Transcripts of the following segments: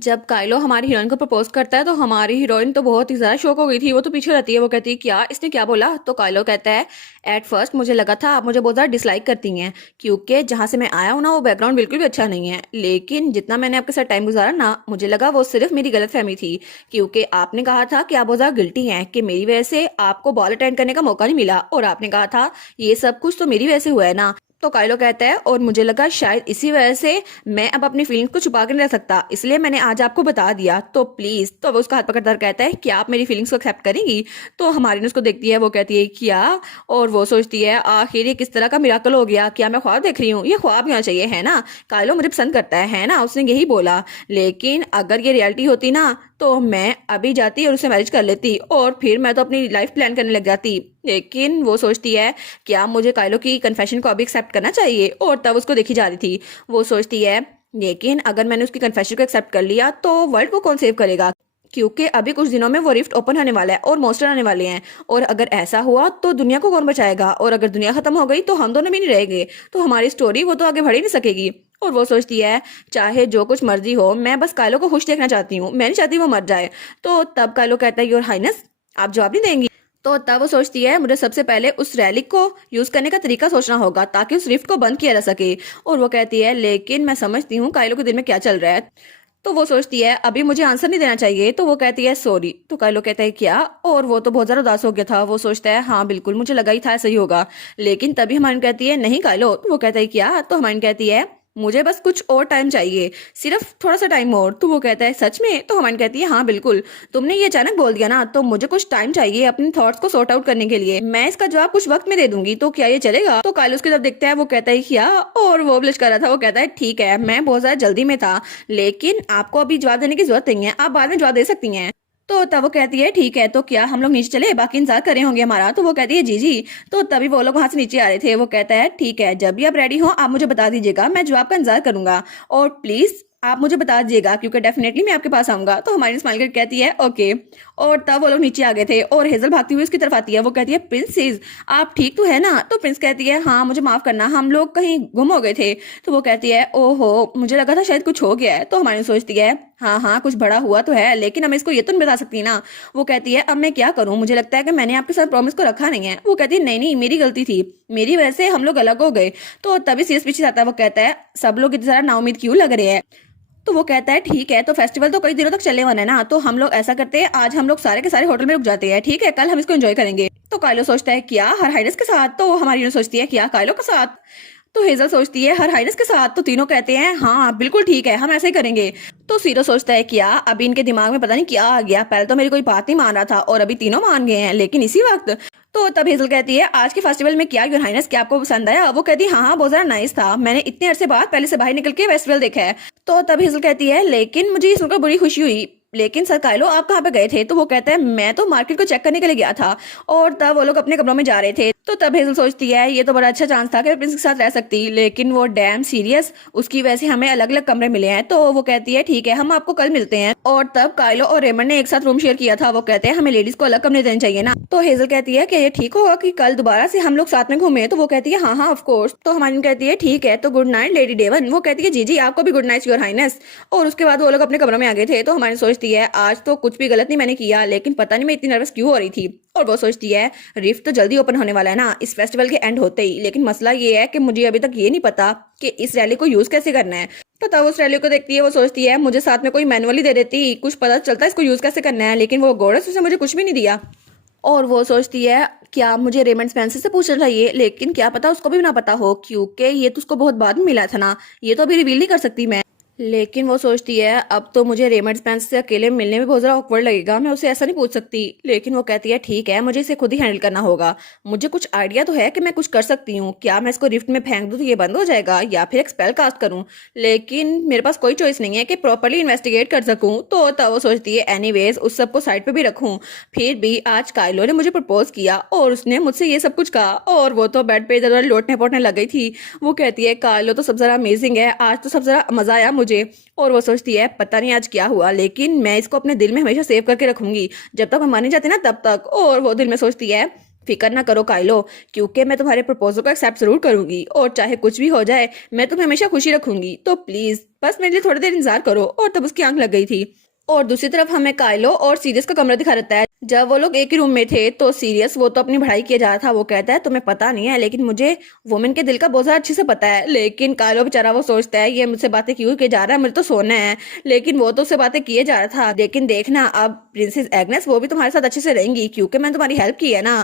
जब काइलो हमारी हीरोइन को प्रपोज करता है तो हमारी हीरोइन तो बहुत ही ज्यादा शॉक हो गई थी। वो तो पीछे रहती है, वो कहती है क्या इसने क्या बोला। तो काइलो कहता है एट फर्स्ट मुझे लगा था आप मुझे बहुत ज्यादा डिसलाइक करती हैं क्योंकि जहां से मैं आया हूँ ना वो बैकग्राउंड बिल्कुल भी अच्छा नहीं है, लेकिन जितना मैंने आपके साथ टाइम गुजारा ना मुझे लगा वो सिर्फ मेरी गलत फहमी थी क्योंकि आपने कहा था कि आप बहुत ज्यादा गिल्टी हैं कि मेरी वजह से आपको बॉल अटेंड करने का मौका नहीं मिला, और आपने कहा था ये सब कुछ तो मेरी वजह से हुआ है ना। तो काइलो कहता है और मुझे लगा शायद इसी वजह से मैं अब अपनी फीलिंग्स को छुपा के नहीं रह सकता, इसलिए मैंने आज आपको बता दिया, तो प्लीज। तो वो उसका हाथ पकड़कर कहता है क्या आप मेरी फीलिंग्स को एक्सेप्ट करेंगी। तो हमारी ने उसको देखती है, वो कहती है क्या, और वो सोचती है आखिर ये किस तरह का मिराकल हो गया, क्या मैं ख्वाब देख रही हूँ, ये ख्वाब ही होना चाहिए है ना, काइलो मुझे पसंद करता है ना, उसने यही बोला। लेकिन अगर ये रियलिटी होती ना तो मैं अभी जाती और उसे मैरिज कर लेती और फिर मैं तो अपनी लाइफ प्लान करने लग जाती। लेकिन वो सोचती है क्या मुझे काइलो की कन्फेशन को अभी एक्सेप्ट करना चाहिए, और तब उसको देखी जा रही थी। वो सोचती है लेकिन अगर मैंने उसकी कन्फेशन को एक्सेप्ट कर लिया तो वर्ल्ड को कौन सेव करेगा, क्योंकि अभी कुछ दिनों में वो रिफ्ट ओपन होने वाला है और मॉन्स्टर आने वाले हैं, और अगर ऐसा हुआ तो दुनिया को कौन बचाएगा, और अगर दुनिया खत्म हो गई तो हम दोनों भी नहीं रहेंगे, तो हमारी स्टोरी वो तो आगे बढ़ ही नहीं सकेगी। और वो सोचती है चाहे जो कुछ मर्जी हो मैं बस काइलो को खुश देखना चाहती हूँ, मैं नहीं चाहती वो मर जाए। तो तब काइलो कहता है योर हाइनेस आप जवाब नहीं देंगी। तो तब वो सोचती है मुझे सबसे पहले उस रैलिक को यूज करने का तरीका सोचना होगा ताकि उस रिफ्ट को बंद किया जा सके। और वो कहती है लेकिन मैं समझती हूँ काइलो के दिल में क्या चल रहा है। तो वो सोचती है अभी मुझे आंसर नहीं देना चाहिए, तो वो कहती है सॉरी। तो काइलो कहता है क्या, और वो तो बहुत ज्यादा उदास हो गया था। वो सोचता है हाँ बिल्कुल मुझे लगा ही था ऐसा ही होगा। लेकिन तभी हमारी कहती है नहीं काइलो। तो वो कहता है क्या, तो हमारी कहती है मुझे बस कुछ और टाइम चाहिए, सिर्फ थोड़ा सा टाइम और। तो वो कहता है सच में। तो हमारी कहती है हाँ बिल्कुल, तुमने ये अचानक बोल दिया ना तो मुझे कुछ टाइम चाहिए अपने थॉट्स को सॉर्ट आउट करने के लिए, मैं इसका जवाब कुछ वक्त में दे दूंगी, तो क्या ये चलेगा। तो काइलो उसकी तरफ देखता है, वो कहता है क्या, और वो ब्लश कर रहा था। वो कहता है ठीक है मैं बहुत ज्यादा जल्दी में था लेकिन आपको अभी जवाब देने की जरूरत नहीं है, आप बाद में जवाब दे सकती हैं। तो तब वो कहती है ठीक है तो क्या हम लोग नीचे चले, बाकी इंतजार कर रहे होंगे हमारा। तो वो कहती है जी जी। तो तभी वो लोग वहां से नीचे आ रहे थे। वो कहता है ठीक है जब भी आप रेडी हो आप मुझे बता दीजिएगा, मैं जवाब का इंतजार करूंगा, और प्लीज आप मुझे बता दीजिएगा क्योंकि डेफिनेटली मैं आपके पास आऊंगा। तो हमारी स्माइल करके कहती है ओके। और तब वो लोग नीचे आ गए थे और हेजल भागती हुई उसकी तरफ आती है। वो कहती है प्रिंसेस आप ठीक तो है ना। तो प्रिंस कहती है हाँ मुझे माफ करना हम लोग कहीं गुम हो गए थे। तो वो कहती है ओहो मुझे लगा था शायद कुछ हो गया है। तो हमारी सोचती है हाँ हाँ कुछ बड़ा हुआ तो है लेकिन हमें इसको ये तो नहीं बता सकती ना। वो कहती है अब मैं क्या करूं, मुझे लगता है कि मैंने आपके साथ प्रॉमिस को रखा नहीं है। वो कहती है नहीं नहीं मेरी गलती थी, मेरी वजह से हम लोग अलग हो गए। तो तभी सीरियस पीछे आता है। वो कहता है सब लोग इतना सारा नाउमीद क्यों लग रहे हैं। तो वो कहता है ठीक है तो फेस्टिवल तो कई दिनों तक चलने वाला है ना, तो हम लोग ऐसा करते हैं आज हम लोग सारे के सारे होटल में रुक जाते हैं, ठीक है कल हम इसको एंजॉय करेंगे। तो काइलो सोचता है क्या हर हाइनेस के साथ। तो हमारी यूनो सोचती है क्या काइलो के साथ। तो हेजल सोचती है हर हाइनेस के साथ। तो तीनों कहते हैं हाँ बिल्कुल ठीक है हम ऐसे ही करेंगे। तो सीरो सोचता है क्या अभी इनके दिमाग में पता नहीं क्या आ गया, पहले तो मेरी कोई बात नहीं मान रहा था और अभी तीनों मान गए हैं लेकिन इसी वक्त। तो तब हेजल कहती है आज के फेस्टिवल में क्या योर हाइनेस क्या आपको पसंद आया। वो कहती है हाँ हाँ बहुत ज्यादा नाइस था, मैंने इतने अरसे बाद पहले से बाहर निकल के फेस्टिवल देखा है। तो तब हेजल कहती है लेकिन मुझे ये सुनकर बड़ी खुशी हुई, लेकिन सर काइलो आप कहाँ पे गए थे। तो वो कहता है मैं तो मार्केट को चेक करने के लिए गया था, और तब वो लोग अपने कमरों में जा रहे थे। तो तब हेजल सोचती है ये तो बड़ा अच्छा चांस था कि प्रिंस के साथ रह सकती, लेकिन वो डैम सीरियस उसकी वजह से हमें अलग अलग कमरे मिले हैं। तो वो कहती है ठीक है हम आपको कल मिलते हैं। और तब काइलो और रेमंड ने एक साथ रूम शेयर किया था। वो कहते हैं हमें लेडीज को अलग कमरे देने चाहिए ना। तो हेजल कहती है कि ये ठीक होगा कि कल दोबारा से हम लोग साथ में घूमे। तो वो कहती है हाँ हाँ ऑफ कोर्स। तो हमारी कहती है ठीक है तो गुड नाइट लेडी डेवन। वो कहती है जी जी आपको भी गुड नाइट योर हाइनेस। और उसके बाद वो लोग अपने कमरों में आ गए थे। तो हमारी सोचती है आज तो कुछ भी गलत नहीं मैंने किया, लेकिन पता नहीं मैं इतनी नर्वस क्यों हो रही थी। और वो सोचती है रिफ्ट तो जल्दी ओपन होने वाला है ना इस फेस्टिवल के एंड होते ही, लेकिन मसला ये है कि मुझे अभी तक ये नहीं पता कि इस रैली को यूज कैसे करना है। तो तब उस रैली को देखती है। वो सोचती है मुझे साथ में कोई मैनुअल ही दे देती, कुछ पता चलता इसको यूज कैसे करना है, लेकिन वो गोरस उसने मुझे कुछ भी नहीं दिया। और वो सोचती है क्या मुझे रेमंड स्पेंसर से पूछना चाहिए, लेकिन क्या पता उसको भी ना पता हो क्योंकि ये तो उसको बहुत बाद में मिला था ना, ये तो अभी रिवील नहीं कर सकती मैं। लेकिन वो सोचती है अब तो मुझे रेमंड स्पेंसर से अकेले मिलने में बहुत ज़्यादा ऑकवर्ड लगेगा, मैं उसे ऐसा नहीं पूछ सकती। लेकिन वो कहती है ठीक है मुझे इसे खुद ही हैंडल करना होगा, मुझे कुछ आइडिया तो है कि मैं कुछ कर सकती हूँ, क्या मैं इसको रिफ्ट में फेंक दूँ तो ये बंद हो जाएगा या फिर एक स्पेल कास्ट करूँ, लेकिन मेरे पास कोई चॉइस नहीं है कि प्रॉपरली इन्वेस्टिगेट कर सकूँ। तो तब वो सोचती है एनीवेज उस सबको साइड पे भी रखूँ, फिर भी आज काइलो ने मुझे प्रपोज किया और उसने मुझसे ये सब कुछ कहा, और वो तो बेड पे इधर उधर लोटने पोटने लग गई थी। वो कहती है काइलो तो सब जरा अमेजिंग है, आज तो सब जरा मजा आया मुझे। और वो सोचती है पता नहीं आज क्या हुआ, लेकिन मैं इसको अपने दिल में हमेशा सेव करके रखूंगी जब तक हम माने जाते ना तब तक। और वो दिल में सोचती है फिक्र ना करो काइलो, क्योंकि मैं तुम्हारे प्रपोजल को एक्सेप्ट जरूर करूंगी और चाहे कुछ भी हो जाए मैं तुम्हें हमेशा खुशी रखूंगी। तो प्लीज बस मेरे लिए थोड़ी देर इंतजार करो। और तब उसकी आंख लग गई थी। और दूसरी तरफ हमें काइलो और सीरियस का कमरा दिखा रहता है। जब वो लोग एक ही रूम में थे तो सीरियस वो तो अपनी पढ़ाई किया जा रहा था। वो कहता है तुम्हें पता नहीं है लेकिन मुझे वुमेन के दिल का बहुत ज्यादा अच्छे से पता है। लेकिन काइलो बेचारा वो सोचता है ये मुझसे बातें क्यों किए जा रहा है, मुझे तो सोना है। लेकिन वो तो उससे बातें किए जा रहा था। लेकिन देखना अब प्रिंसेस एग्नेस वो भी तुम्हारे साथ अच्छे से रहेंगी क्योंकि मैंने तुम्हारी हेल्प की है ना।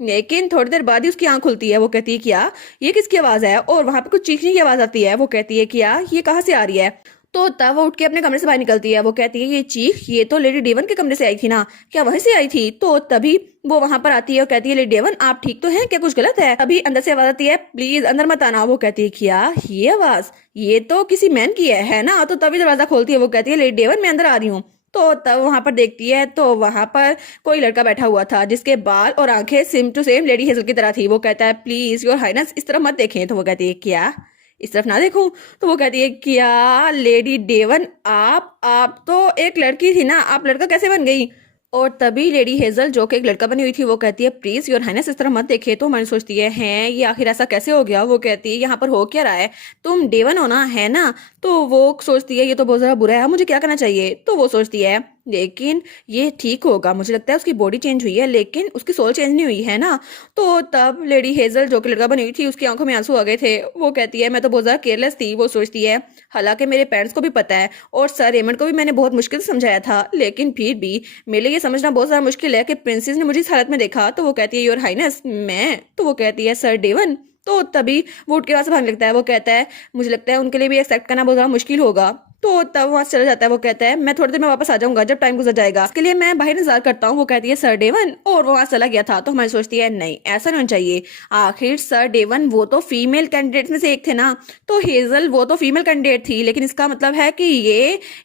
लेकिन थोड़ी देर बाद ही उसकी आंख खुलती है। वो कहती है क्या ये किसकी आवाज है, और वहां पे कुछ चीखने की आवाज आती है। वो कहती है क्या ये कहाँ से आ रही है। तो तब वो उठ के अपने कमरे से बाहर निकलती है। वो कहती है ये चीख ये तो लेडी डेवन के कमरे से आई थी ना, क्या वहीं से आई थी। तो तभी वो वहां पर आती है और कहती है लेडी डेवन आप ठीक तो हैं, क्या कुछ गलत है। अभी अंदर से आवाज आती है प्लीज अंदर मत आना। वो कहती है क्या ये आवाज ये तो किसी मैन की है ना। तो तभी दरवाजा खोलती है। वो कहती है लेडी डेवन मैं अंदर आ रही हूँ। तो तब वहां पर देखती है तो वहां पर कोई लड़का बैठा हुआ था जिसके बाल और आंखें same to same lady Hazel की तरह थी। वो कहता है प्लीज योर हाइनेस इस तरफ मत देखें। तो वो कहती है क्या इस तरफ ना देखूं। तो वो कहती है क्या लेडी डेवन आप तो एक लड़की थी ना, आप लड़का कैसे बन गई। और तभी लेडी हेजल जो कि एक लड़का बनी हुई थी वो कहती है प्लीज योर हाइनेस इस तरह मत देखे। तो मैंने सोचती है हैं ये आखिर ऐसा कैसे हो गया। वो कहती है यहाँ पर हो क्या रहा है, तुम डेवन हो ना है ना। तो वो सोचती है ये तो बहुत ज्यादा बुरा है, मुझे क्या करना चाहिए। तो वो सोचती है लेकिन ये ठीक होगा, मुझे लगता है उसकी बॉडी चेंज हुई है लेकिन उसकी सोल चेंज नहीं हुई है ना। तो तब लेडी हेजल जो कि लड़का बनी हुई थी उसकी आंखों में आंसू आ गए थे। वो कहती है मैं तो बहुत ज्यादा केयरलेस थी। वो सोचती है हालांकि मेरे पेरेंट्स को भी पता है और सर रेमंड को भी मैंने बहुत मुश्किल से समझाया था, लेकिन फिर भी मेरे लिए ये समझना बहुत ज्यादा मुश्किल है कि प्रिंसेस ने मुझे इस हालत में देखा। तो वो कहती है योर हाइनेस मैं। तो वो कहती है सर डेवन। तो तभी वो उठ के वहां से भागने लगता है। वो कहता है मुझे लगता है उनके लिए भी एक्सेप्ट करना बहुत ज्यादा मुश्किल होगा। तो तब वहां से चला जाता है। वो कहता है मैं थोड़ी देर में वापस आ जाऊंगा जब टाइम गुजर जाएगा, इसके लिए मैं बाहर इंतजार करता हूँ। वो कहती है सर डेवन। और वो वहां चला गया था। तो हमारी सोचती है नहीं ऐसा नहीं होना चाहिए, आखिर सर डेवन वो तो फीमेल कैंडिडेट में से एक थे ना। तो हेजल वो तो फीमेल कैंडिडेट थी लेकिन इसका मतलब है कि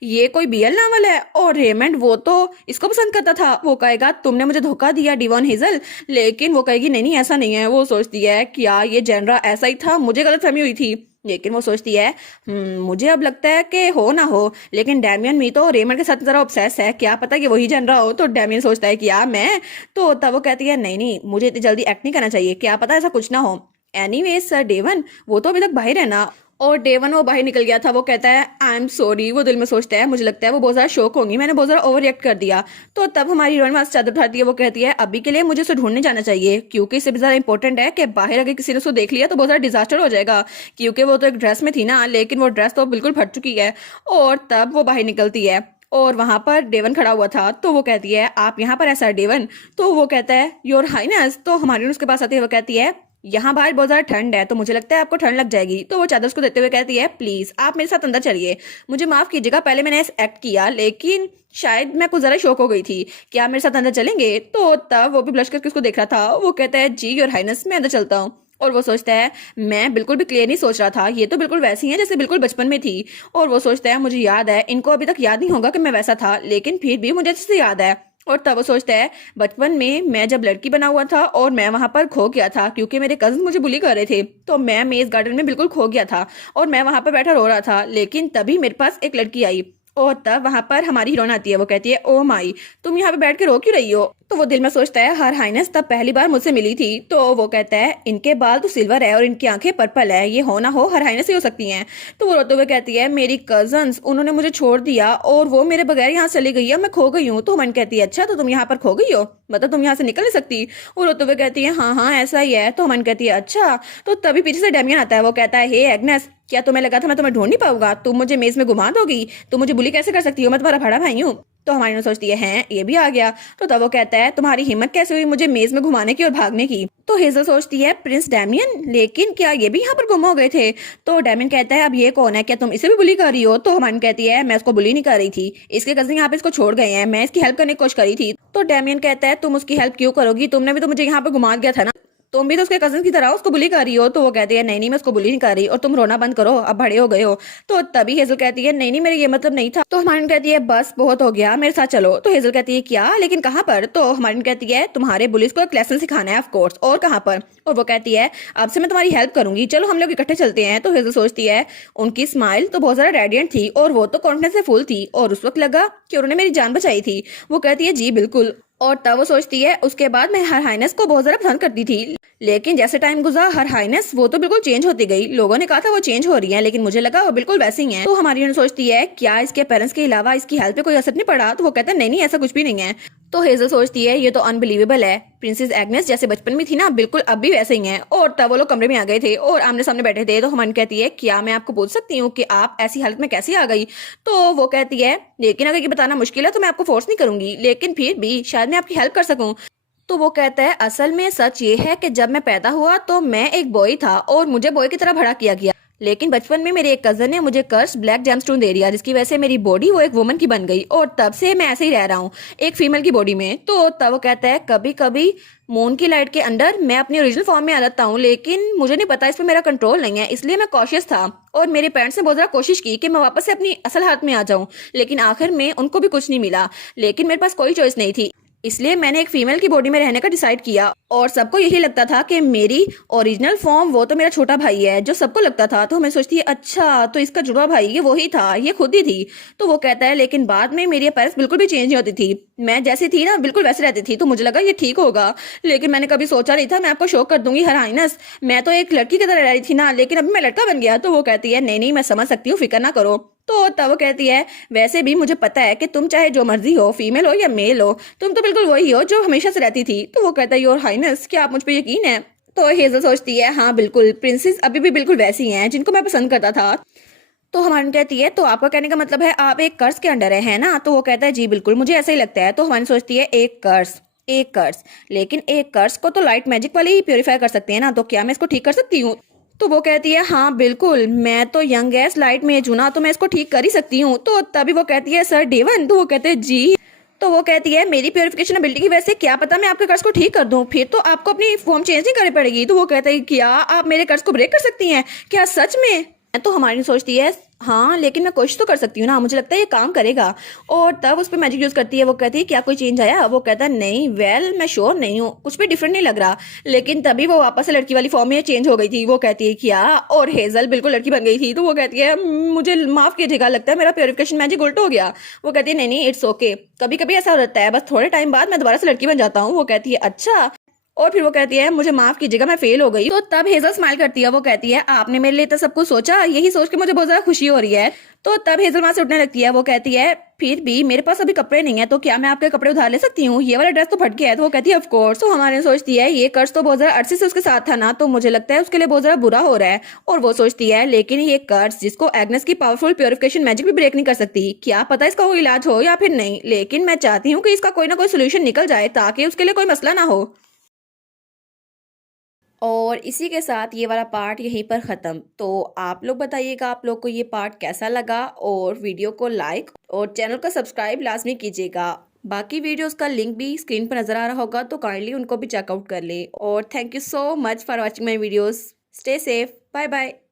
ये कोई बीएल नावल है और रेमंड वो तो इसको पसंद करता था। वो कहेगा तुमने मुझे धोखा दिया डिवॉन हेजल, लेकिन वो कहेगी नहीं नहीं ऐसा नहीं है। वो सोचती है क्या ये जेनरा ऐसा ही था, मुझे गलतफहमी हुई थी। लेकिन वो सोचती है मुझे अब लगता है कि हो ना हो लेकिन डैमियन मी तो रेमंड के साथ जरा ऑब्सेस है, क्या पता कि वही जनरा हो। तो डैमियन सोचता है कि यार मैं। तो तब वो कहती है नहीं नहीं मुझे इतनी जल्दी एक्ट नहीं करना चाहिए, क्या पता ऐसा कुछ ना हो। एनीवेज सर डेवन वो तो अभी तक बाहर है ना। और डेवन वो बाहर निकल गया था। वो कहता है आई एम सॉरी। वो दिल में सोचता है मुझे लगता है वो बहुत ज्यादा शौक होंगी, मैंने बहुत ज्यादा ओवर रिएक्ट कर दिया। तो तब हमारी हीरोइन वहां से चादर उठाती है। वो कहती है अभी के लिए मुझे उसे ढूंढने जाना चाहिए क्योंकि इससे भी ज्यादा इंपॉर्टेंट है कि बाहर अगर किसी ने उसको देख लिया तो बहुत ज्यादा डिजास्टर हो जाएगा, क्योंकि वो तो एक ड्रेस में थी ना लेकिन वो ड्रेस तो बिल्कुल फट चुकी है। और तब वो बाहर निकलती है और वहां पर डेवन खड़ा हुआ था। तो वो कहती है आप यहाँ पर ऐसा डेवन। तो वो कहता है योर हाइनेस। तो हमारी उसके पास आती है। वो कहती है यहाँ बाहर बहुत ज्यादा ठंड है तो मुझे लगता है आपको ठंड लग जाएगी। तो वो चादर उसको देते हुए कहती है प्लीज आप मेरे साथ अंदर चलिए, मुझे माफ कीजिएगा पहले मैंने एक्ट किया लेकिन शायद मैं कुछ जरा शौक हो गई थी, क्या आप मेरे साथ अंदर चलेंगे। तो तब वो भी ब्लश करके उसको देख रहा था। वो कहता है जी योर हाइनेस मैं अंदर चलता हूँ। और वो सोचता है मैं बिल्कुल भी क्लियर नहीं सोच रहा था, ये तो बिल्कुल वैसी है जैसे बिल्कुल बचपन में थी। और वो सोचता है मुझे याद है, इनको अभी तक याद नहीं होगा कि मैं वैसा था लेकिन फिर भी मुझे अच्छे से याद है। और तब वो सोचता है बचपन में मैं जब लड़की बना हुआ था और मैं वहां पर खो गया था क्योंकि मेरे कजन मुझे बुली कर रहे थे, तो मैं मेज गार्डन में बिल्कुल खो गया था और मैं वहां पर बैठा रो रहा था। लेकिन तभी मेरे पास एक लड़की आई और तब वहां पर हमारी हीरोइन आती है। वो कहती है ओ माई तुम यहाँ पे बैठ के रो क्यों रही हो। तो वो दिल में सोचता है हर हाइनेस तब पहली बार मुझसे मिली थी। तो वो कहता है इनके बाल तो सिल्वर है और इनकी आंखें पर्पल है, ये हो ना हो हर हाइनेस ही हो सकती हैं। तो वो रोते हुए कहती है मेरी कजन्स उन्होंने मुझे छोड़ दिया और वो मेरे बगैर यहाँ चली गई है, मैं खो गई हूँ। तो मन कहती है अच्छा तो तुम यहाँ पर खो गई हो, मतलब तुम यहाँ से निकल नहीं सकती। वो रोते हुए कहती है हाँ हाँ ऐसा ही है। तो मन कहती है अच्छा। तो तभी पीछे से डेमियन आता है। वो कहता है हे एग्नेस क्या तुम्हें लगा था मैं तुम्हें ढूंढ नहीं पाऊंगा, तुम मुझे मेज में घुमा दोगी, तुम मुझे बुली कैसे कर सकती हो, मैं तुम्हारा बड़ा भाई हूँ। तो हमारी ने सोचती है हैं ये भी आ गया। तो तब वो कहता है तुम्हारी हिम्मत कैसे हुई मुझे मेज में घुमाने की और भागने की। तो हेजल सोचती है प्रिंस डैमियन, लेकिन क्या ये भी यहाँ पर गुम हो गए थे। तो डैमियन कहता है अब ये कौन है, क्या तुम इसे भी बुली कर रही हो। तो हमारी कहती है मैं उसको बुली नहीं कर रही थी, इसके कजिन यहाँ पे इसको छोड़ गए हैं, मैं इसकी हेल्प करने की कोशिश करी थी। तो डैमियन कहता है तुम उसकी हेल्प क्यों करोगी, तुमने भी तो मुझे यहाँ पे घुमा दिया था ना, तुम भी तो उसके कजन की तरह उसको बुली कर रही हो। तो वो कहती है नहीं नहीं मैं उसको बुली नहीं कर रही और तुम रोना बंद करो अब बड़े हो गए हो। तो तभी हेजल कहती है नहीं नहीं मेरे ये मतलब नहीं था। तो हमारी कहती है बस बहुत हो गया मेरे साथ चलो। तो हेजल कहती है क्या लेकिन कहाँ पर। तो हमारी कहती है तुम्हारे बुलिस को एक लेसन सिखाना है ऑफ कोर्स, और कहाँ पर। और वो कहती है अब से मैं तुम्हारी हेल्प करूंगी, चलो हम लोग इकट्ठे चलते हैं। तो हेजल सोचती है उनकी स्माइल तो बहुत ज्यादा रेडियंट थी और वो तो कॉन्फिडेंस से फुल थी और उस वक्त लगा कि उन्होंने मेरी जान बचाई थी। वो कहती है जी बिल्कुल। और तब वो सोचती है उसके बाद मैं हर हाइनेस को बहुत ज्यादा पसंद करती थी, लेकिन जैसे टाइम गुजरा हर हाइनेस वो तो बिल्कुल चेंज होती गई। लोगों ने कहा था वो चेंज हो रही है, लेकिन मुझे लगा वो बिल्कुल वैसी ही है। तो हमारी यूनियन सोचती है क्या इसके पेरेंट्स के अलावा इसकी हेल्थ पे कोई असर नहीं पड़ा? तो वो कहता है नहीं नहीं ऐसा कुछ भी नहीं है। तो हेजल सोचती है ये तो अनबिलीवेबल है, प्रिंसेस एग्नेस जैसे बचपन में थी ना बिल्कुल अब भी वैसे ही है। और तब वो लोग कमरे में आ गए थे और आमने सामने बैठे थे। तो हमारी कहती है क्या मैं आपको पूछ सकती हूँ कि आप ऐसी हालत में कैसे आ गई? तो वो कहती है लेकिन अगर ये बताना मुश्किल है तो मैं आपको फोर्स नहीं करूंगी, लेकिन फिर भी शायद मैं आपकी हेल्प कर सकूं। तो वो कहता है असल में सच ये है कि जब मैं पैदा हुआ तो मैं एक बॉय था और मुझे बॉय की तरह बड़ा किया गया, लेकिन बचपन में मेरे एक कजन ने मुझे कर्स ब्लैक जेमस्टोन दे दिया, जिसकी वजह से मेरी बॉडी वो एक वुमन की बन गई और तब से मैं ऐसे ही रह रहा हूँ एक फीमेल की बॉडी में। तो तब वो कहता है कभी कभी मून की लाइट के अंदर मैं अपनी ओरिजिनल फॉर्म में आ जाता हूँ, लेकिन मुझे नहीं पता, इस पर मेरा कंट्रोल नहीं है, इसलिए मैं कॉशियस था। और मेरे पेरेंट्स ने बहुत ज्यादा कोशिश की कि मैं वापस से अपनी असल हालत में आ जाऊं, लेकिन आखिर में उनको भी कुछ नहीं मिला। लेकिन मेरे पास कोई चॉइस नहीं थी, इसलिए मैंने एक फीमेल की बॉडी में रहने का डिसाइड किया। और सबको यही लगता था कि मेरी ओरिजिनल फॉर्म वो तो मेरा छोटा भाई है, जो सबको लगता था। तो मैं सोचती है अच्छा तो इसका जुड़वा भाई ये वही था, ये खुद ही थी। तो वो कहता है लेकिन बाद में मेरी अपेयरेंस बिल्कुल भी चेंज नहीं होती थी, मैं जैसी थी ना बिल्कुल वैसे रहती थी। तो मुझे लगा ये ठीक होगा, लेकिन मैंने कभी सोचा नहीं था मैं आपको शौक कर दूंगी हर हाइनस। मैं तो एक लड़की की तरह रह रही थी ना, लेकिन अभी मैं लड़का बन गया। तो वो कहती है नहीं नहीं मैं समझ सकती हूँ, फिक्र ना करो। तो तब वो कहती है वैसे भी मुझे पता है कि तुम चाहे जो मर्जी हो, फीमेल हो या मेल हो, तुम तो बिल्कुल वही हो जो हमेशा से रहती थी। तो वो कहता है योर हाइनेस क्या आप मुझ पर यकीन है? तो हेजल सोचती है हाँ बिल्कुल, प्रिंसेस अभी भी बिल्कुल वैसी हैं जिनको मैं पसंद करता था। तो हमारी कहती है तो आपका कहने का मतलब है आप एक कर्ज के अंडर है ना? तो वो कहता है जी बिल्कुल मुझे ऐसा ही लगता है। तो हमारी सोचती है एक कर्ज, लेकिन एक कर्ज को तो लाइट मैजिक वाले ही प्योरीफाई कर सकते हैं ना, तो क्या मैं इसको ठीक कर सकती हूँ? तो वो कहती है हाँ बिल्कुल, मैं तो यंग एस लाइट मेज हूं ना, तो मैं इसको ठीक कर ही सकती हूँ। तो तभी वो कहती है सर डेवन? तो वो कहते हैं जी। तो वो कहती है मेरी प्योरिफिकेशन एबिलिटी की वजह से क्या पता मैं आपके कर्ज को ठीक कर दूं, फिर तो आपको अपनी फॉर्म चेंज नहीं करनी पड़ेगी। तो वो कहता है क्या आप मेरे कर्ज को ब्रेक कर सकती हैं? क्या सच में? तो हमारी सोचती है हाँ लेकिन मैं कोशिश तो कर सकती हूँ ना, मुझे लगता है ये काम करेगा। और तब उस पर मैजिक यूज करती है। वो कहती है क्या कोई चेंज आया? वो कहता है नहीं वेल मैं श्योर नहीं हूँ, कुछ भी डिफरेंट नहीं लग रहा। लेकिन तभी वो वापस से लड़की वाली फॉर्म में चेंज हो गई थी। वो कहती है क्या? और हेजल बिल्कुल लड़की बन गई थी। तो वो कहती है मुझे माफ कीजिएगा, लगता है मेरा प्योरिफिकेशन मैजिक उल्टा हो गया। वो कहती है नहीं नहीं इट्स ओके, कभी कभी ऐसा होता है, बस थोड़े टाइम बाद मैं दोबारा से लड़की बन जाता हूँ। वो कहती है अच्छा। और फिर वो कहती है मुझे माफ कीजिएगा मैं फेल हो गई। तो तब हेजल स्माइल करती है। वो कहती है आपने मेरे लिए तो सब कुछ सोचा, यही सोच के मुझे बहुत ज्यादा खुशी हो रही है। तो तब हेजल वहां से उठने लगती है। वो कहती है फिर भी मेरे पास अभी कपड़े नहीं है, तो क्या मैं आपके कपड़े उधार ले सकती हूँ? ये वाला ड्रेस तो फट गया है। तो वो कहती है ऑफ कोर्स। तो हमारे सोचती है ये कर्ज तो बहुत ज्यादा अरसे से उसके साथ था ना, तो मुझे लगता है उसके लिए बहुत ज्यादा बुरा हो रहा है। और वो सोचती है लेकिन ये कर्ज जिसको एग्नेस की पावरफुल प्योरिफिकेशन मैजिक भी ब्रेक नहीं कर सकती, क्या पता इसका कोई इलाज हो या फिर नहीं, लेकिन मैं चाहती हूँ कि इसका कोई ना कोई सोल्यूशन निकल जाए ताकि उसके लिए कोई मसला ना हो। और इसी के साथ ये वाला पार्ट यहीं पर ख़त्म। तो आप लोग बताइएगा आप लोग को ये पार्ट कैसा लगा, और वीडियो को लाइक और चैनल को सब्सक्राइब लाजमी कीजिएगा। बाकी वीडियोस का लिंक भी स्क्रीन पर नज़र आ रहा होगा, तो काइंडली उनको भी चेकआउट कर लें। और thank you so much for watching my videos. Stay safe, bye bye.